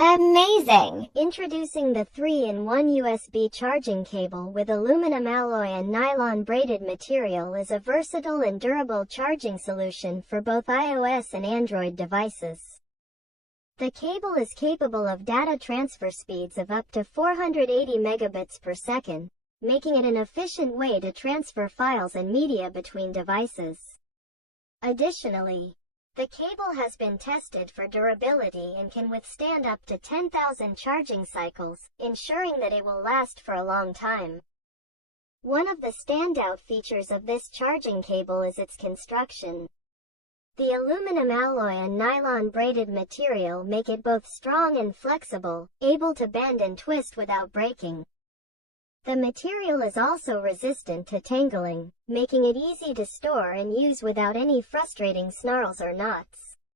Amazing! Introducing the 3-in-1 USB charging cable with aluminum alloy and nylon braided material is a versatile and durable charging solution for both iOS and Android devices. The cable is capable of data transfer speeds of up to 480 megabits per second, making it an efficient way to transfer files and media between devices. Additionally, the cable has been tested for durability and can withstand up to 10,000 charging cycles, ensuring that it will last for a long time. One of the standout features of this charging cable is its construction. The aluminum alloy and nylon braided material make it both strong and flexible, able to bend and twist without breaking. The material is also resistant to tangling, making it easy to store and use without any frustrating snarls or knots.